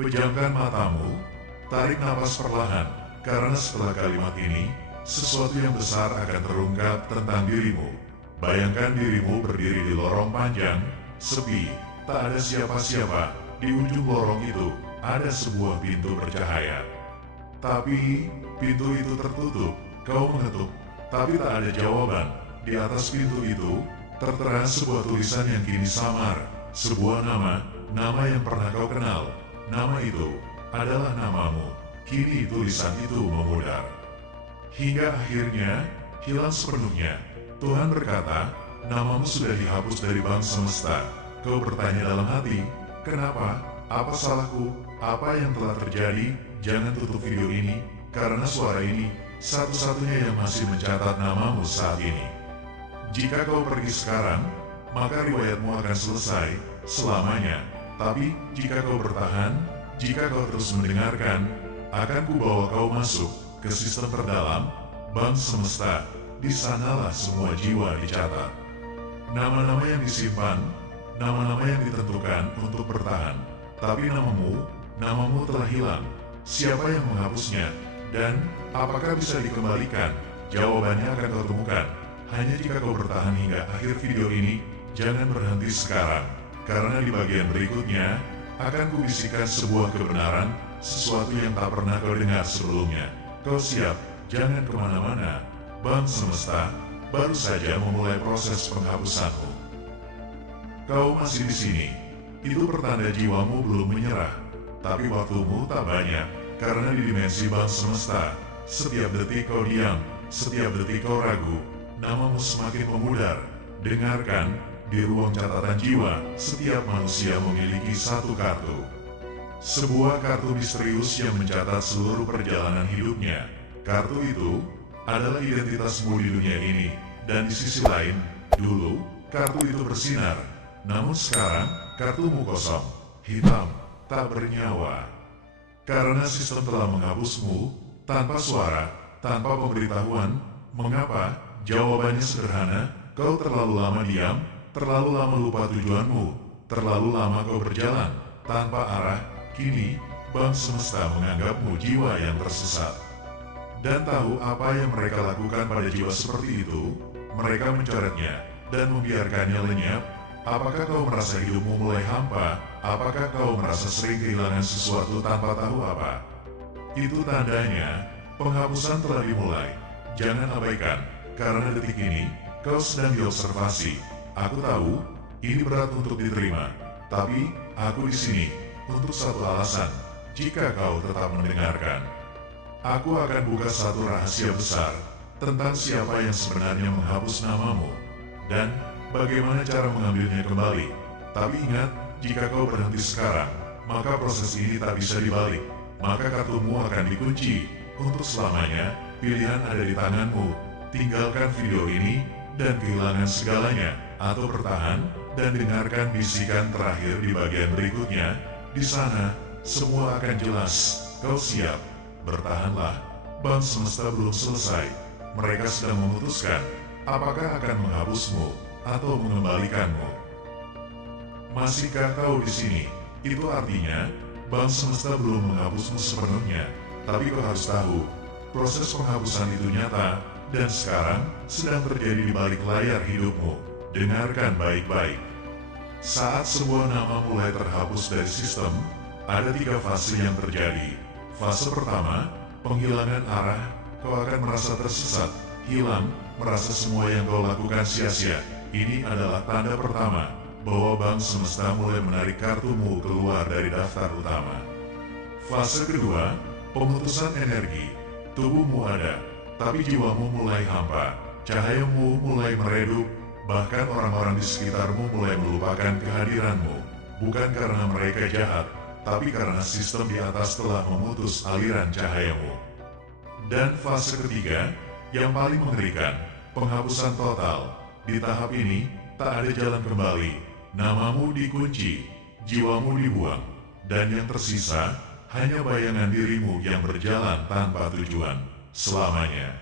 Pejamkan matamu, tarik napas perlahan, karena setelah kalimat ini, sesuatu yang besar akan terungkap tentang dirimu. Bayangkan dirimu berdiri di lorong panjang, sepi, tak ada siapa-siapa. Di ujung lorong itu, ada sebuah pintu bercahaya. Tapi, pintu itu tertutup. Kau mengetuk, tapi tak ada jawaban. Di atas pintu itu, tertera sebuah tulisan yang kini samar. Sebuah nama yang pernah kau kenal. Nama itu adalah namamu. Kini tulisan itu memudar. Hingga akhirnya, hilang sepenuhnya. Tuhan berkata, namamu sudah dihapus dari bank semesta. Kau bertanya dalam hati, kenapa? Apa salahku? Apa yang telah terjadi? Jangan tutup video ini, karena suara ini satu-satunya yang masih mencatat namamu saat ini. Jika kau pergi sekarang, maka riwayatmu akan selesai selamanya. Tapi jika kau bertahan, jika kau terus mendengarkan, akan kubawa kau masuk ke sistem terdalam, bank semesta. Di sanalah semua jiwa dicatat. Nama-nama yang disimpan, nama-nama yang ditentukan untuk bertahan. Tapi namamu telah hilang. Siapa yang menghapusnya? Dan apakah bisa dikembalikan? Jawabannya akan kau temukan hanya jika kau bertahan hingga akhir video ini. Jangan berhenti sekarang, karena di bagian berikutnya akan kubisikkan sebuah kebenaran, sesuatu yang tak pernah kau dengar sebelumnya. Kau siap? Jangan kemana-mana. Bank semesta baru saja memulai proses penghapusanmu. Kau masih di sini. Itu pertanda jiwamu belum menyerah. Tapi waktumu tak banyak, karena di dimensi bank semesta, setiap detik kau diam, setiap detik kau ragu, namamu semakin memudar. Dengarkan, di ruang catatan jiwa, setiap manusia memiliki satu kartu. Sebuah kartu misterius yang mencatat seluruh perjalanan hidupnya. Kartu itu adalah identitasmu di dunia ini, dan di sisi lain, dulu, kartu itu bersinar. Namun sekarang, kartumu kosong, hitam, tak bernyawa. Karena sistem telah menghapusmu, tanpa suara, tanpa pemberitahuan. Mengapa? Jawabannya sederhana, kau terlalu lama diam, terlalu lama lupa tujuanmu, terlalu lama kau berjalan, tanpa arah. Kini, bank semesta menganggapmu jiwa yang tersesat. Dan tahu apa yang mereka lakukan pada jiwa seperti itu? Mereka mencoretnya dan membiarkannya lenyap. Apakah kau merasa hidupmu mulai hampa? Apakah kau merasa sering kehilangan sesuatu tanpa tahu apa? Itu tandanya penghapusan telah dimulai. Jangan abaikan, karena detik ini kau sedang diobservasi. Aku tahu ini berat untuk diterima, tapi aku di sini untuk satu alasan. Jika kau tetap mendengarkan, aku akan buka satu rahasia besar tentang siapa yang sebenarnya menghapus namamu dan bagaimana cara mengambilnya kembali. Tapi ingat, jika kau berhenti sekarang, maka proses ini tak bisa dibalik. Maka kartumu akan dikunci untuk selamanya. Pilihan ada di tanganmu. Tinggalkan video ini dan kehilangan segalanya, atau bertahan dan dengarkan bisikan terakhir di bagian berikutnya. Di sana, semua akan jelas. Kau siap? Bertahanlah, bank semesta belum selesai. Mereka sedang memutuskan apakah akan menghapusmu atau mengembalikanmu. Masihkah kau di sini? Itu artinya bank semesta belum menghapusmu sepenuhnya. Tapi kau harus tahu, proses penghapusan itu nyata dan sekarang sedang terjadi di balik layar hidupmu. Dengarkan baik-baik. Saat sebuah nama mulai terhapus dari sistem, ada 3 fase yang terjadi. Fase pertama, penghilangan arah. Kau akan merasa tersesat, hilang, merasa semua yang kau lakukan sia-sia. Ini adalah tanda pertama bahwa bank semesta mulai menarik kartumu keluar dari daftar utama. Fase kedua, pemutusan energi. Tubuhmu ada, tapi jiwamu mulai hampa. Cahayamu mulai meredup, bahkan orang-orang di sekitarmu mulai melupakan kehadiranmu. Bukan karena mereka jahat, tapi karena sistem di atas telah memutus aliran cahayamu. Dan fase ketiga, yang paling mengerikan, penghapusan total. Di tahap ini, tak ada jalan kembali. Namamu dikunci, jiwamu dibuang, dan yang tersisa hanya bayangan dirimu yang berjalan tanpa tujuan selamanya.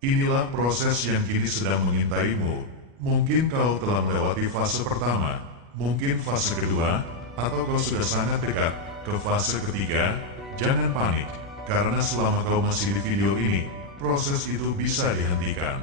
Inilah proses yang kini sedang mengintaimu. Mungkin kau telah melewati fase pertama, mungkin fase kedua, atau kau sudah sangat dekat ke fase ketiga, jangan panik, karena selama kau masih di video ini, proses itu bisa dihentikan.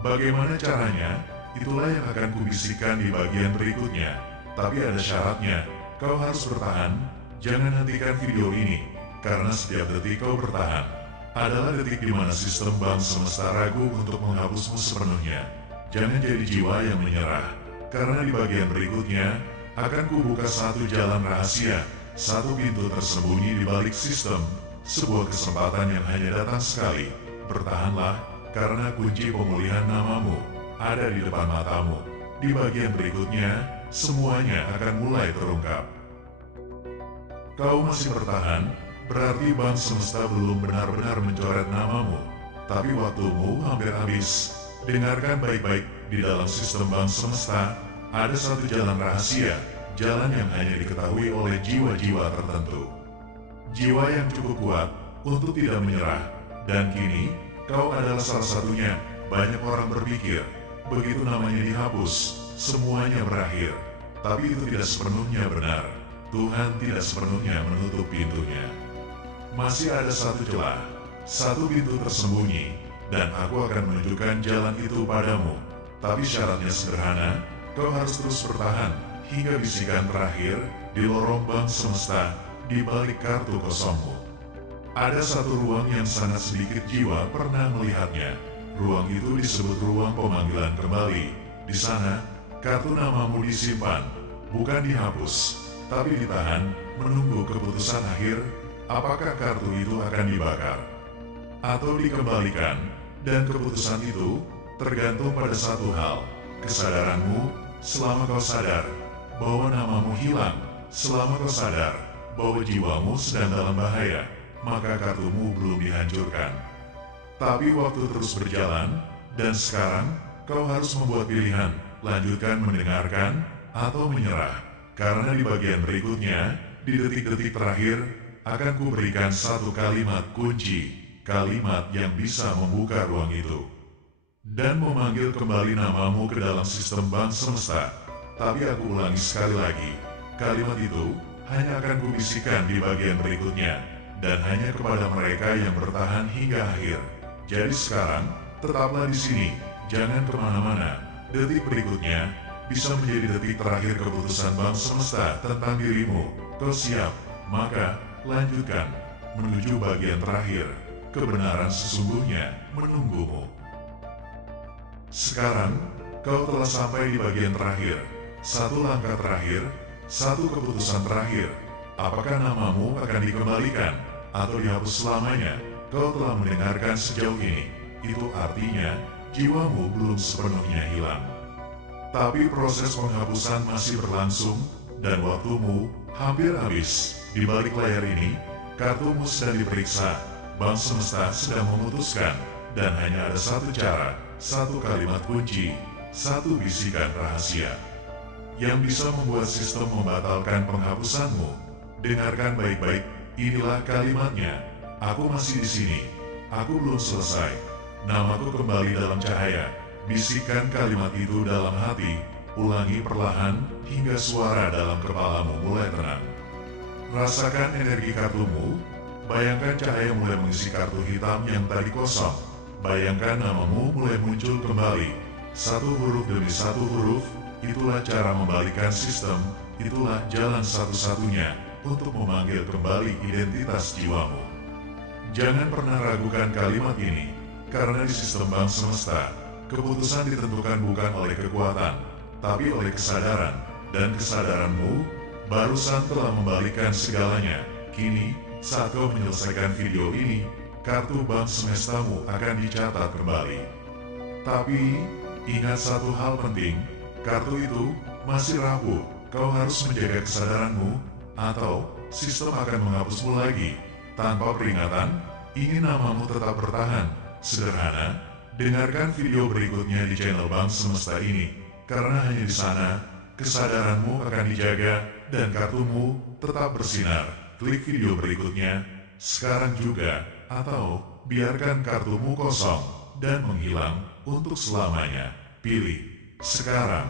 Bagaimana caranya? Itulah yang akan kubisikkan di bagian berikutnya. Tapi ada syaratnya, kau harus bertahan, jangan hentikan video ini, karena setiap detik kau bertahan adalah detik di mana sistem Bang Semesta ragu untuk menghapusmu sepenuhnya. Jangan jadi jiwa yang menyerah, karena di bagian berikutnya akan kubuka satu jalan rahasia, satu pintu tersembunyi di balik sistem, sebuah kesempatan yang hanya datang sekali. Bertahanlah, karena kunci pemulihan namamu ada di depan matamu. Di bagian berikutnya, semuanya akan mulai terungkap. Kau masih bertahan, berarti Bang Semesta belum benar-benar mencoret namamu. Tapi waktumu hampir habis. Dengarkan baik-baik, di dalam sistem Bang Semesta, ada satu jalan rahasia, jalan yang hanya diketahui oleh jiwa-jiwa tertentu. Jiwa yang cukup kuat untuk tidak menyerah. Dan kini, kau adalah salah satunya. Banyak orang berpikir, begitu namanya dihapus, semuanya berakhir. Tapi itu tidak sepenuhnya benar. Tuhan tidak sepenuhnya menutup pintunya. Masih ada satu celah, satu pintu tersembunyi, dan aku akan menunjukkan jalan itu padamu. Tapi syaratnya sederhana, kau harus terus bertahan hingga bisikan terakhir di lorong Bang Semesta di balik kartu kosongmu. Ada satu ruang yang sangat sedikit jiwa pernah melihatnya. Ruang itu disebut ruang pemanggilan kembali. Di sana, kartu namamu disimpan, bukan dihapus, tapi ditahan, menunggu keputusan akhir, apakah kartu itu akan dibakar atau dikembalikan. Dan keputusan itu tergantung pada satu hal, kesadaranmu. Selama kau sadar bahwa namamu hilang, selama kau sadar bahwa jiwamu sedang dalam bahaya, maka kartumu belum dihancurkan. Tapi waktu terus berjalan, dan sekarang kau harus membuat pilihan, lanjutkan mendengarkan, atau menyerah. Karena di bagian berikutnya, di detik-detik terakhir, akan kuberikan satu kalimat kunci, kalimat yang bisa membuka ruang itu dan memanggil kembali namamu ke dalam sistem Bang Semesta. Tapi aku ulangi sekali lagi, kalimat itu hanya akan kubisikkan di bagian berikutnya, dan hanya kepada mereka yang bertahan hingga akhir. Jadi sekarang, tetaplah di sini, jangan kemana-mana. Detik berikutnya bisa menjadi detik terakhir keputusan Bang Semesta tentang dirimu. Kau siap? Maka, lanjutkan menuju bagian terakhir. Kebenaran sesungguhnya menunggumu. Sekarang, kau telah sampai di bagian terakhir. Satu langkah terakhir, satu keputusan terakhir. Apakah namamu akan dikembalikan atau dihapus selamanya? Kau telah mendengarkan sejauh ini. Itu artinya, jiwamu belum sepenuhnya hilang. Tapi proses penghapusan masih berlangsung, dan waktumu hampir habis. Di balik layar ini, kartumu sedang diperiksa. Bang Semesta sedang memutuskan, dan hanya ada satu cara, satu kalimat kunci, satu bisikan rahasia yang bisa membuat sistem membatalkan penghapusanmu. Dengarkan baik-baik, inilah kalimatnya. Aku masih di sini. Aku belum selesai. Namaku kembali dalam cahaya. Bisikan kalimat itu dalam hati. Ulangi perlahan hingga suara dalam kepalamu mulai tenang. Rasakan energi kartumu. Bayangkan cahaya mulai mengisi kartu hitam yang tadi kosong. Bayangkan namamu mulai muncul kembali. Satu huruf demi satu huruf. Itulah cara membalikkan sistem. Itulah jalan satu-satunya untuk memanggil kembali identitas jiwamu. Jangan pernah ragukan kalimat ini, karena di sistem Bang Semesta, keputusan ditentukan bukan oleh kekuatan, tapi oleh kesadaran. Dan kesadaranmu barusan telah membalikkan segalanya. Kini, saat kau menyelesaikan video ini, kartu Bang Semestamu akan dicatat kembali. Tapi, ingat satu hal penting, kartu itu masih rapuh. Kau harus menjaga kesadaranmu, atau sistem akan menghapusmu lagi. Tanpa peringatan, ingin namamu tetap bertahan. Sederhana, dengarkan video berikutnya di channel Bang Semesta ini, karena hanya di sana, kesadaranmu akan dijaga, dan kartumu tetap bersinar. Klik video berikutnya, sekarang juga, atau biarkan kartumu kosong, dan menghilang untuk selamanya. Pilih, sekarang.